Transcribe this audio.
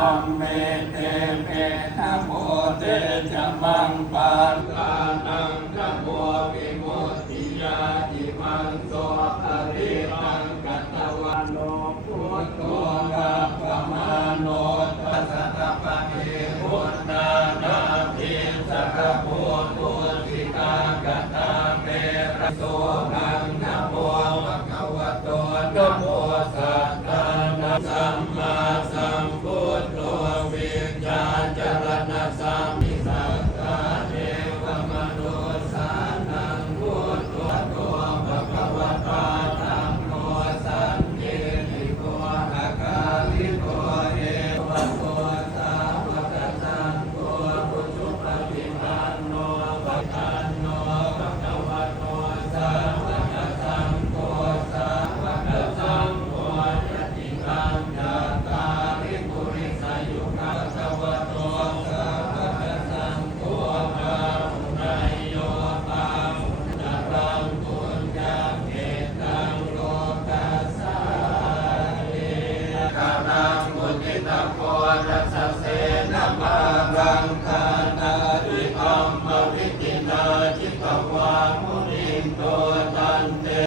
ธัมเมเตเมนะโมเตจะมังปัลลานังนะโมวิมุตติยาติมังโสอริตังกัตตวันโนพุทโธกัปปมาโนตัสสะตะปะเทพุทธานาทิสัพพะพุทธิตากตาเมระโสกังนะโมภะคะวะโตนะโมสัทธานะสัมมาสัมพุทโธวิญญาณจรณะสัมมิสัทธาเทวมนุสสานังพุทโธโตภะคะวะตาธัมโมสันติติโกอะกาลิโกเอวะโตสาวกสังโฆปุถุปฏิปันโนภะคะโนภะคะวะโตสาวกสังโฆสาวกสังโฆยะติตังยัตตาริปุริสายุคาสวะโตสาวกสังโฆภาหุนายโยปาหุนรังปุญญาเกตังโลกัสสาเอ กานังมุนิตาโพรัสสะเสนะมา